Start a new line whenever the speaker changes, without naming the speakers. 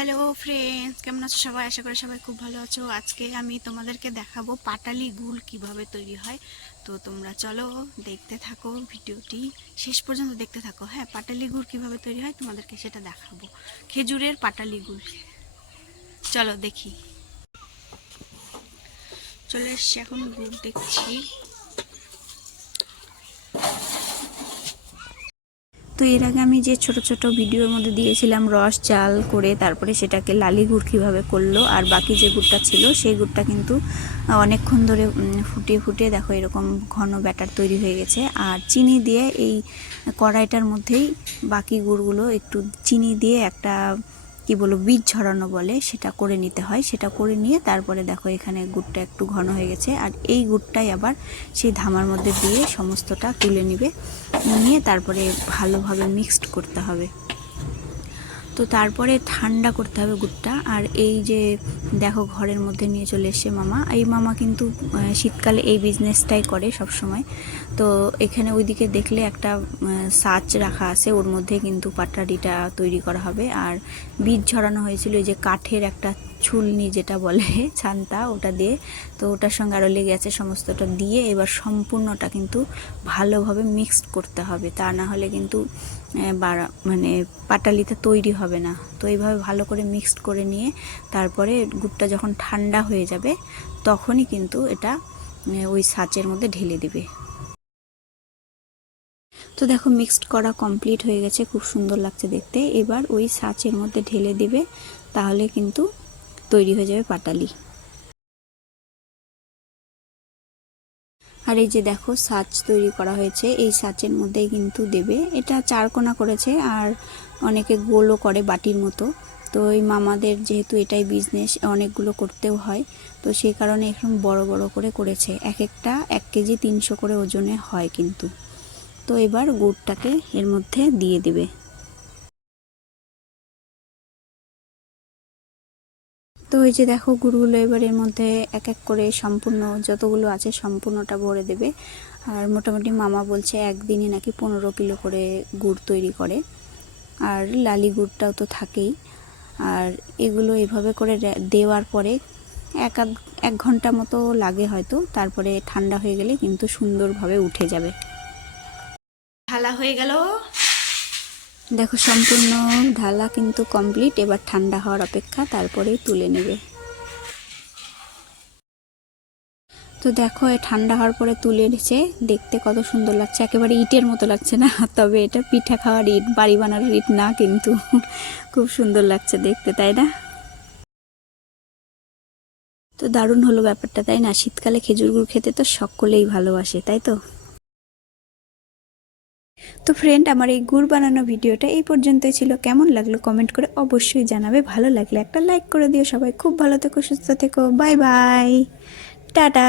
Hello friends কেমন আছো সবাই? আশা করি সবাই খুব ভালো আছো। আজকে আমি তোমাদেরকে দেখাবো পাটালি গুড় কীভাবে তৈরি হয়। তো তোমরা চলো দেখতে থাকো ভিডিওটি। শেষ পর্যন্ত দেখতে থাকো। হ্যাঁ পাটালি গুড় কীভাবে তৈরি হয় তোমাদেরকে সেটা দেখাবো। খেজুরের পাটালি গুড় চলো দেখি। চলে এসছি এখন গুড় দেখছি। তো এর আগে আমি যে ছোট ছোট ভিডিওর মধ্যে দিয়েছিলাম রস চাল করে তারপরে সেটাকে লালি গুড় কীভাবে করল আর বাকি যে গুড়টা ছিল সেই গুড়টা কিন্তু অনেকক্ষণ ধরে ফুটিয়ে ফুটিয়ে দেখো এরকম ঘন ব্যাটার তৈরি হয়ে গেছে। আর চিনি দিয়ে এই কড়াইটার মধ্যেই বাকি গুড়গুলো একটু চিনি দিয়ে একটা কি বলব, বীজ ঝরানো বলে সেটা করে নিতে হয়। সেটা করে নিয়ে তারপরে দেখো এখানে গুড়টা একটু ঘন হয়ে গেছে। আর এই গুড়টাই আবার সেই ধামার মধ্যে দিয়ে সমস্তটা তুলে নিবে। নিয়ে তারপরে ভালোভাবে মিক্সড করতে হবে। তো তারপরে ঠান্ডা করতে হবে গুড়টা। আর এই যে দেখো ঘরের মধ্যে নিয়ে চলে এসছে মামা। এই মামা কিন্তু শীতকালে এই বিজনেসটাই করে সব সময় তো এখানে ওইদিকে দেখলে একটা সাচ রাখা আছে। ওর মধ্যে কিন্তু পাটারিটা তৈরি করা হবে। আর বীজ ঝরানো হয়েছিল এই যে কাঠের একটা ছুলনি যেটা বলে ছানটা ওটা দিয়ে। তো ওটার সঙ্গে আরও লেগে আছে সমস্তটা দিয়ে এবার সম্পূর্ণটা কিন্তু ভালোভাবে মিক্সড করতে হবে। তা না হলে কিন্তু বাড়া মানে পাটালিতে তৈরি হবে না। তো এইভাবে ভালো করে মিক্সড করে নিয়ে তারপরে গুড়টা যখন ঠান্ডা হয়ে যাবে, তখনই কিন্তু এটা ওই সাচের মধ্যে ঢেলে দিবে। তো দেখো মিক্সড করা কমপ্লিট হয়ে গেছে, খুব সুন্দর লাগছে দেখতে। এবার ওই সাচের মধ্যে ঢেলে দিবে, তাহলে কিন্তু তৈরি হয়ে যাবে পাটালি। আর এই যে দেখো সাচ তৈরি করা হয়েছে। এই সাচের মধ্যেই কিন্তু দেবে। এটা চারকোনা করেছে আর অনেকে গোলও করে বাটির মতো। তো এই মামাদের যেহেতু এটাই বিজনেস অনেকগুলো করতেও হয়। তো সেই কারণে এরকম বড় বড় করে করেছে। এক একটা এক কেজি তিনশো করে ওজনে হয় কিন্তু। তো এবার গুড়টাকে এর মধ্যে দিয়ে দিবে। তো এই যে দেখো গুড়গুলো এবার এর মধ্যে এক এক করে সম্পূর্ণ, যতগুলো আছে সম্পূর্ণটা ভরে দেবে। আর মোটামুটি মামা বলছে একদিনই নাকি পনেরো কিলো করে গুড় তৈরি করে। আর লালি গুড়টাও তো থাকেই। আর এগুলো এভাবে করে দেওয়ার পরে এক আধ, এক ঘণ্টা মতো লাগে হয়তো, তারপরে ঠান্ডা হয়ে গেলে কিন্তু সুন্দরভাবে উঠে যাবে। ঢালা হয়ে গেল। দেখো, সম্পূর্ণ ঢালা কিন্তু কমপ্লিট এবার ঠান্ডা হওয়ার অপেক্ষা তারপরেই তুলে নেবে। তো দেখো, এ ঠান্ডা হওয়ার পরে তুলে এনেছে। দেখতে কত সুন্দর লাগছে। একেবারে ইটের মতো লাগছে না, তবে এটা পিঠা খাওয়ার ইট, বাড়ি বানানোর ইট না কিন্তু। খুব সুন্দর লাগছে দেখতে, তাই না? তো দারুণ হলো ব্যাপারটা, তাই না? শীতকালে খেজুর গুড় খেতে তো সকলেই ভালোবাসে, তাই তো? তো ফ্রেন্ড আমার এই গুড় বানানো ভিডিওটা এই পর্যন্তই ছিল। কেমন লাগল কমেন্ট করে অবশ্যই জানাবে। ভালো লাগলে একটা লাইক করে দিও। সবাই খুব ভালো থেকো, সুস্থ থেকো। Bye bye tata.